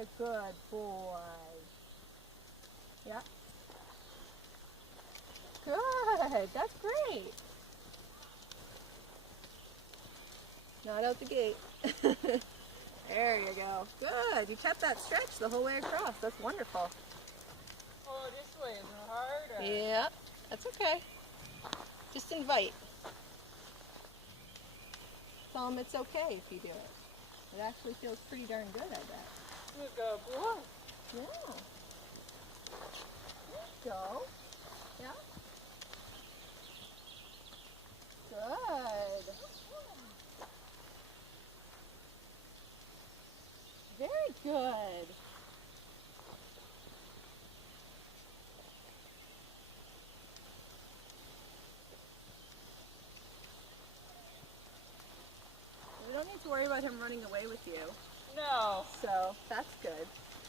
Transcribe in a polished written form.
a good boy. Yeah. Good. That's great. Not out the gate. There you go. Good. You kept that stretch the whole way across. That's wonderful. Oh, this way is harder. Yeah. That's okay. Just invite. Tell them it's okay if you do it. It actually feels pretty darn good, I bet. Good boy. Yeah. There you go. Yeah. Good. Very good. We don't need to worry about him running away with you. No. So that's good.